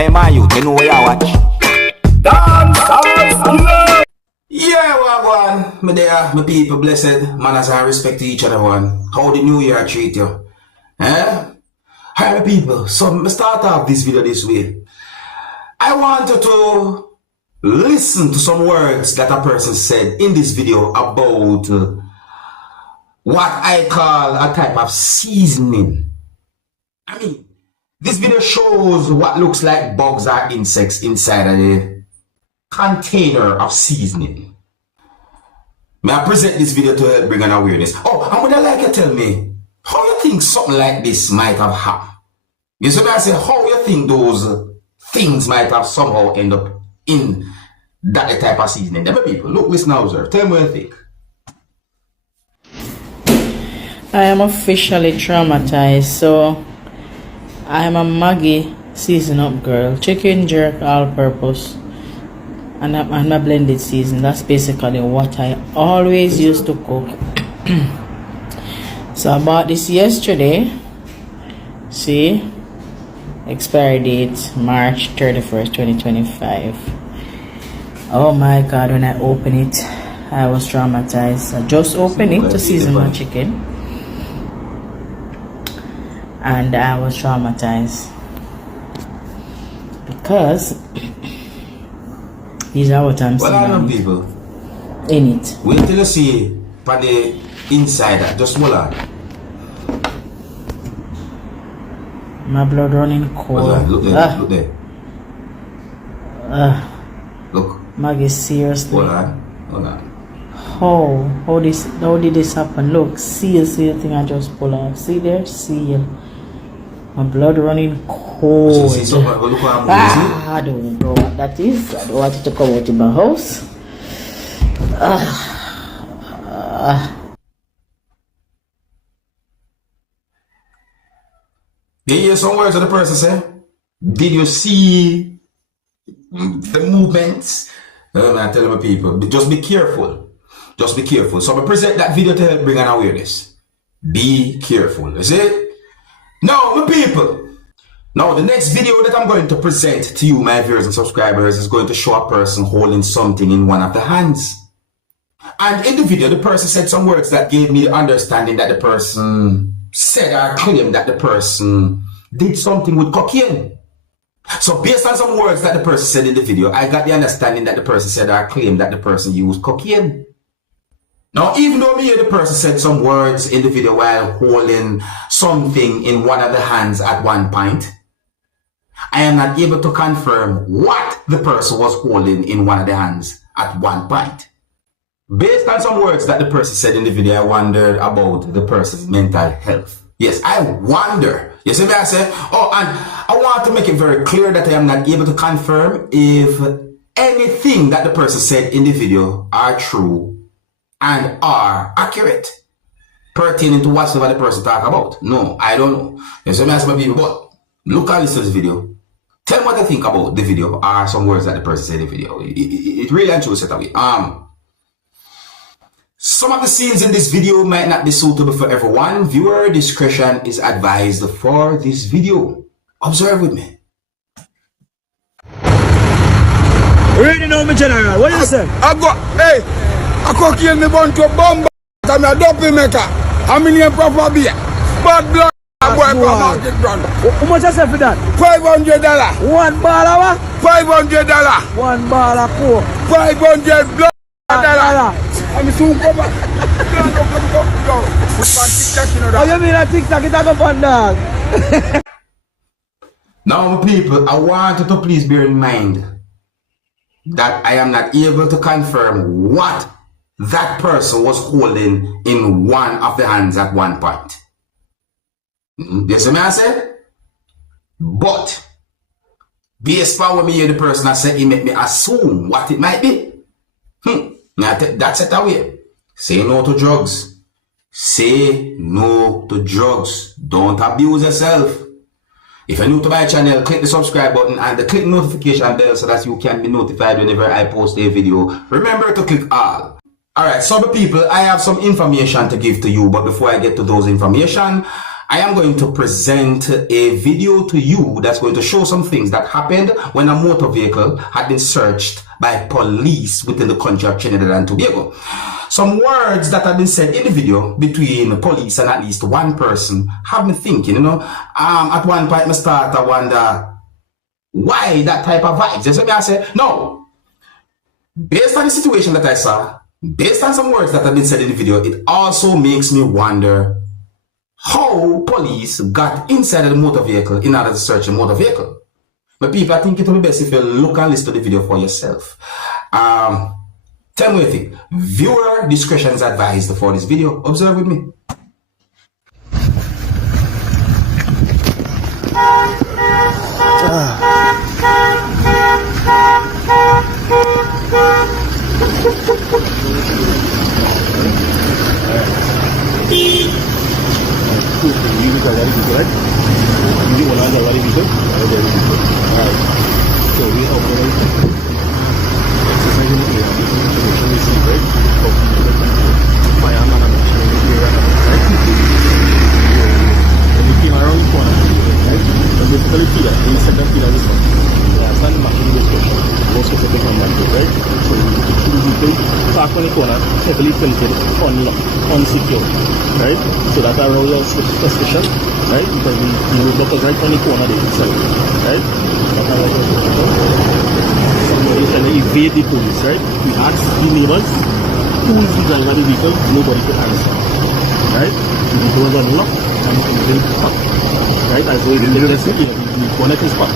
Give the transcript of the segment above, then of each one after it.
Hey man, you know where you watch? Dancehall skilla. Yeah, wagwan. Me there, my people blessed. Manners and respect to each other one. How the new year treat you? Eh? Hi my people. So me start off this video this way. I want you to listen to some words that a person said in this video about what I call a type of seasoning. I mean, this video shows what looks like bugs or insects inside of the container of seasoning. May I present this video to help bring an awareness? Oh, and would I like you to tell me how you think something like this might have happened? You see what I say? How you think those things might have somehow end up in that type of seasoning? Them people, look, listen, observe. Tell me what you think. I am officially traumatized, so I am a Maggi season up girl. Chicken jerk all purpose. And I'm a blended season. That's basically what I always used to cook. So I bought this yesterday. See? Expiry date March 31st, 2025. Oh my god, when I open it, I was traumatized. I just opened it to season my chicken. And I was traumatized. Because these are what I'm seeing. Well, I know people in it. wait till you see on the inside, just hold on. My blood running cold. Look there, look there. Look. Maggie, seriously. Hold on, hold on. How did this happen? Look, seal thing I just pull off. See there? Seal. My blood running cold. See, look what I'm I don't know what that is. I don't want it to come out in my house. You hear some words of the person say? Did you see the movements? I tell my people, just be careful. Just be careful. So I present that video to help bring an awareness. Be careful. You see? Now, my people. Now, the next video that I'm going to present to you, my viewers and subscribers, is going to show a person holding something in one of the hands. And in the video, the person said some words that gave me the understanding that the person said or claimed that the person did something with cocaine. So based on some words that the person said in the video, I got the understanding that the person said or claimed that the person used cocaine. Now, even though me and the person said some words in the video while holding something in one of the hands at one point, I am not able to confirm what the person was holding in one of the hands at one point. Based on some words that the person said in the video, I wondered about the person's mental health. Yes, I wonder. You see what I say? Oh, and I want to make it very clear that I am not able to confirm if anything that the person said in the video are true and are accurate pertaining to whatever the person talk about. No, I don't know. You see what I say, people? But look and listen to this video. Tell me what you think about the video or some words that the person said in the video. It really and truly set away. Some of the scenes in this video might not be suitable for everyone. Viewer discretion is advised for this video. Observe with me. Ready now, my general. What you say? I cocaine me born to bomb. I'm a dopey maker. I'm in here proper beer. Bad blood. Boy from market brand. How much you say for that? $500. One ball of what? $500. One ball of coke. $500 blood. I'm soon come back. Oh, you mean a TikTok? It's a go fun dog. Now, people, I want you to please bear in mind that I am not able to confirm what that person was holding in one of the hands at one point. You see what I said? But based on what me hear the person I said, he make me assume what it might be. Now that's it away. Say no to drugs. Say no to drugs. Don't abuse yourself. If you're new to my channel, click the subscribe button and click the notification bell so that you can be notified whenever I post a video. Remember to click all. Alright, so people, I have some information to give to you, but before I get to those information, I am going to present a video to you that's going to show some things that happened when a motor vehicle had been searched by police within the country of Trinidad and Tobago. Some words that have been said in the video between police and at least one person have me thinking, at one point I start to wonder why that type of vibes. You see me, I say, no, based on the situation that I saw, based on some words that have been said in the video, it also makes me wonder how police got inside of the motor vehicle in order to search a motor vehicle. But people, I think it will be best if you look and listen to the video for yourself. Tell me what you think. Viewer discretion is advised for this video. Observe with me. So we operate exercise in the area, information received, right? For people that fireman and action in the area, right? When we came around the corner, right? So basically pillar, the second pillar is one. They are standing back in the discussion. Most specific on that, right? So the vehicle parked on the corner, heavily tilted, unlocked, unsecure, right? So that arouses suspicion, right? Because the roadblock was right on the corner there itself, right? Somebody trying to evade the police, right? We asked the neighbors who is the driver of the vehicle, nobody could answer, right? The vehicle was unlocked and the engine stopped, right? As though the bonnet is stopped,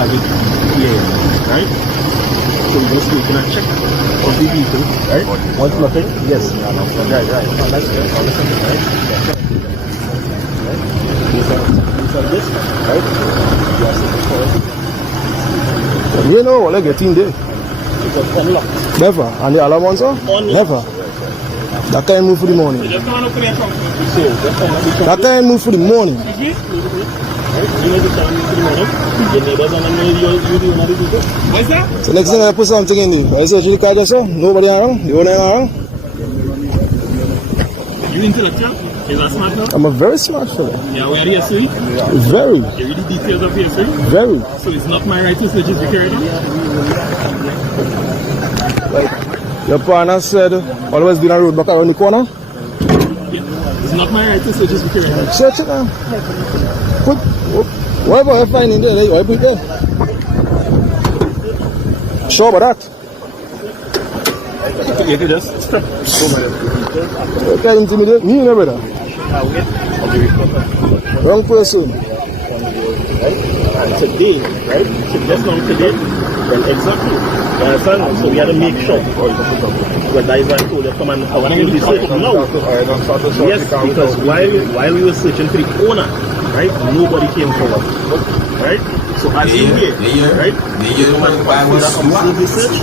as it right? So we just taking a check of the vehicle, right? Once nothing, yes, right. Oh, that's good. Oh, listen, right? These are this, right? Yes, You know what I get in there? it was unlocked. Never. And the other ones are? Never. That time move for the morning. So just That time move for the morning. What's that? So next thing I put something in there. I search the car just so, nobody around, you only around. You intellectual? Is that smart now? I'm a very smart fellow. Yeah, we are here, sir. Very, You read the details of here, sir. very. So it's not my right to search his vehicle right now? Your partner said, always been a road back around the corner. Yeah. It's not my right to search his vehicle right now. Search it now. Put, whatever you find in there, you put it there. Sure about that. You can just strap. You can't intimidate me, no brother. Wrong person. And today, right? So just now today, well, exactly. You understand? So we had to make sure. But that is why I told you, come and do the search now. Yes, because while we were searching for the owner, right, nobody came forward. Right? So as you hear, right, you come and observe the search,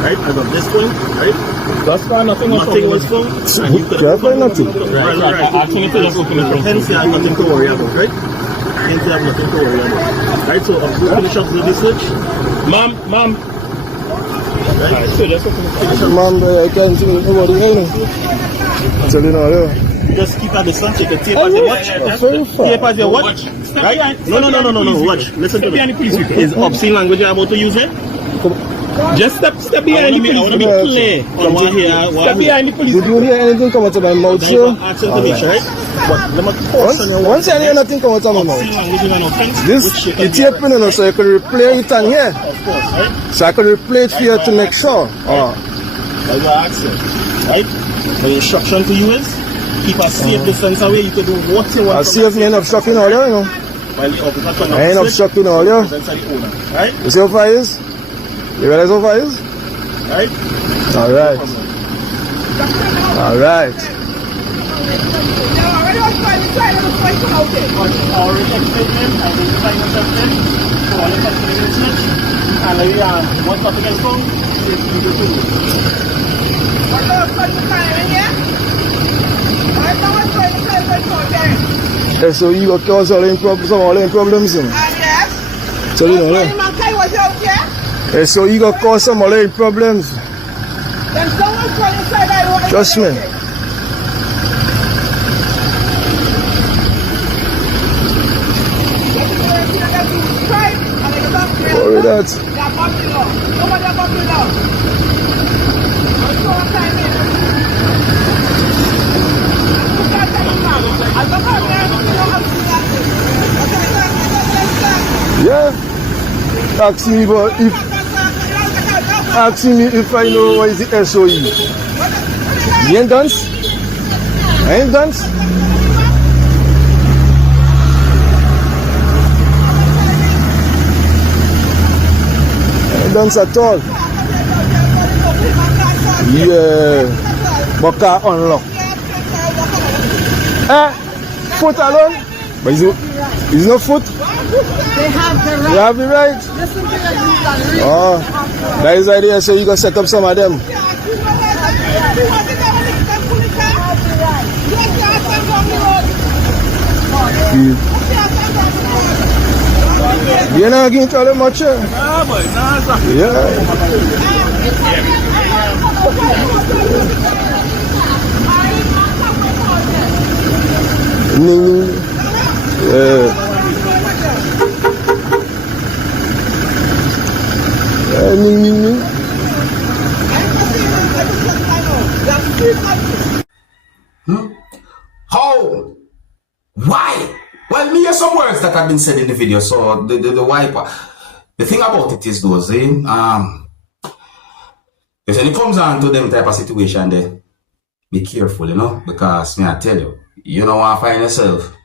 right, as of this point, right? That's why nothing was found. And you could have nothing. Right. I think it's just open it. Hence, you have nothing to worry about, right? Hence, you have nothing to worry about. Right, so finish up the research. Ma'am. Right, so just open it. Man, I can't see nobody here. Tell you now, yeah. Just keep at the sun, take a tape as your watch. Tape as your watch. Right? No, watch. Listen to me. Is obscene language you're about to use it? Just step behind the police. I want to be clear. Step behind the police. Did you hear anything come out of my mouth, sir? Once I hear nothing come out of my mouth. This, the tape in it, so you can replay it on here. Of course, right? So I can replay it for you to make sure. That's what I asked you. Right? The instruction to you is keep a safe distance away. You can do what you want. I'll see if you ain't obstructing all there, you know. I ain't obstructing all there. Right? You see how far it is? You realize how far it is? Right? Alright. Alright. Already explained, I will find myself in. So all the customers search. And maybe once nothing is found, you go to What about the time in here? So you got cause all the problems. Yes. So you know, yeah. Was out here? So you got cause some all the problems. Then someone's going to say I want Trust me. that? Yeah, popular. Nobody are popular. I'm so excited. I'm not going Yeah. Asking me if I know what is the SOE. You ain't dance? I ain't dance? I ain't dance at all. Yeah. But car unlock. Foot alone? But is no foot? They have the right. You have the right? Listen to the rules. Oh, that is the idea, so you can set up some of them. You're not going to tell them much, yeah? How? Why? Well, me hear some words that have been said in the video. So the wiper. The thing about it is those, when it comes on to them type of situation, they be careful, you know, because me I tell you, you don't want to find yourself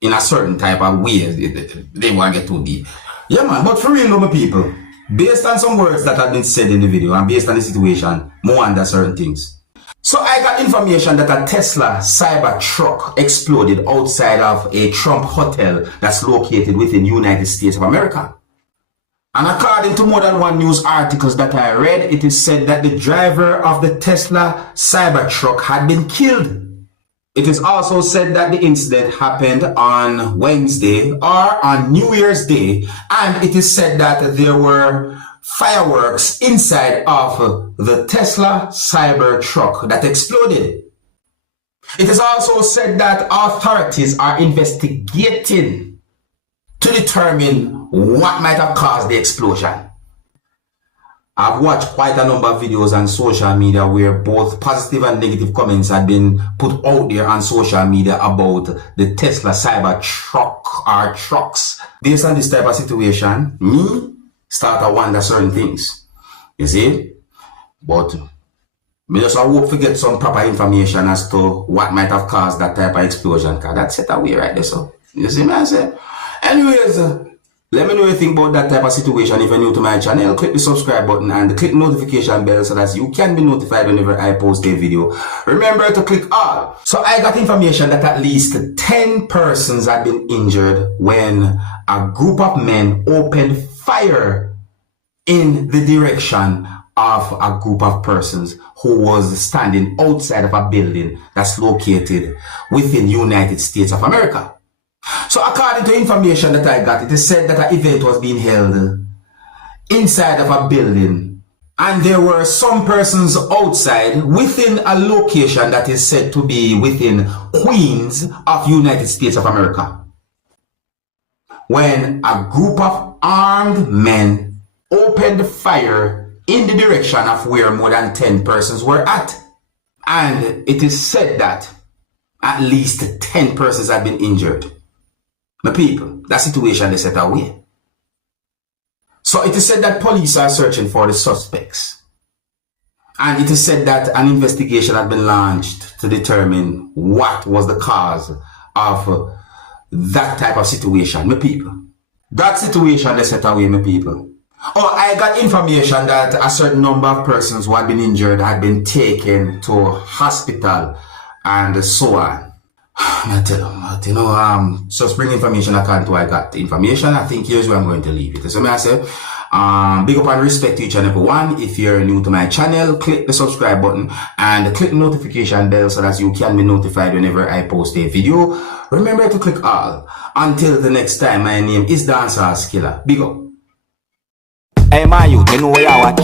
in a certain type of way. They want to get too deep. Yeah, man. But for real, no, my people, based on some words that have been said in the video and based on the situation, more under certain things. So I got information that a Tesla cyber truck exploded outside of a Trump hotel that's located within the United States of America. And according to more than one news articles that I read, it is said that the driver of the Tesla cyber truck had been killed. It is also said that the incident happened on Wednesday or on New Year's Day, and it is said that there were fireworks inside of the Tesla cyber truck that exploded. It is also said that authorities are investigating to determine what might have caused the explosion. I've watched quite a number of videos on social media where both positive and negative comments have been put out there on social media about the Tesla cyber truck or trucks. Based on this type of situation, me start to wonder certain things. You see? But me just hope to get some proper information as to what might have caused that type of explosion, because that's set away right there. So you see me I say? Anyways, let me know what you think about that type of situation. If you're new to my channel, click the subscribe button and click the notification bell so that you can be notified whenever I post a video. Remember to click all. So I got information that at least 10 persons have been injured when a group of men opened fire in the direction of a group of persons who was standing outside of a building that's located within the United States of America. So according to information that I got, it is said that an event was being held inside of a building and there were some persons outside within a location that is said to be within Queens of United States of America, when a group of armed men opened fire in the direction of where more than 10 persons were at. And it is said that at least 10 persons have been injured. My people, that situation they set away. So it is said that police are searching for the suspects. And it is said that an investigation has been launched to determine what was the cause of that type of situation, my people. That situation they set away, my people. Oh, I got information that a certain number of persons who had been injured had been taken to hospital and so on. I tell them, you know, just bring information according to I got the information. I think here's where I'm going to leave it. So me I say, big up and respect to each and every one. If you're new to my channel, click the subscribe button and click the notification bell so that you can be notified whenever I post a video. Remember to click all. Until the next time, my name is Dancehall Skilla. Big up. Hey, my youth, you know where you watch.